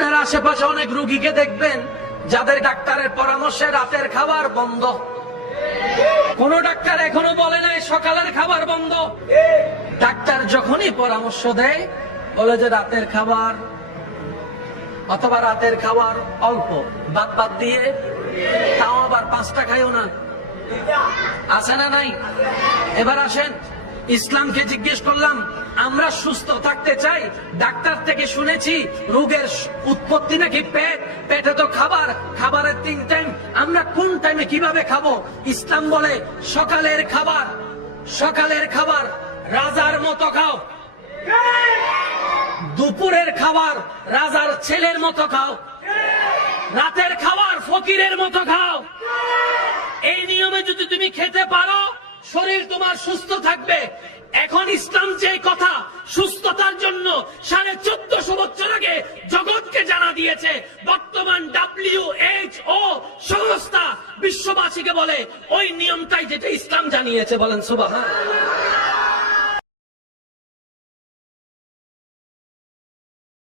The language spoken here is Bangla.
আপনার আশেপাশে অনেক রোগীকে দেখবেন যাদের ডাক্তারের পরামর্শে রাতের খাবার বন্ধ। কোন ডাক্তার এখনো বলে নাই সকালের খাবার বন্ধ। ডাক্তার যখনই পরামর্শ দেয় বলে যে রাতের খাবার অথবা রাতের খাবার অল্প, ভাত বাদ দিয়ে, তাও আবার 5টা খাইও না। আছে না নাই? এবার আসেন, ইসলামকে জিজ্ঞেস করলাম, আমরা সুস্থ থাকতে চাই, ডাক্তার থেকে শুনেছি রোগের উৎপত্তি নাকি পেট, পেটে তো খাবার, খাবারের 3 টাইম, আমরা কোন টাইমে কিভাবে খাবো? ইসলাম বলে সকালের খাবার, সকালের খাবার রাজার মতো খাও, দুপুরের খাবার রাজার ছেলের মতো খাও, রাতের খাবার ফকিরের মতো খাও। এই নিয়মে যদি তুমি খেতে পারো শরীর তোমার সুস্থ থাকবে। এখন ইসলাম যে কথা সুস্থতার জন্য 1450 বছর আগে জগৎকে জানা দিয়েছে, বর্তমান WHO সংস্থা বিশ্ববাসীকে বলে ওই নিয়মটাই যেটা ইসলাম জানিয়েছে। বলেন সুবহানাল্লাহ।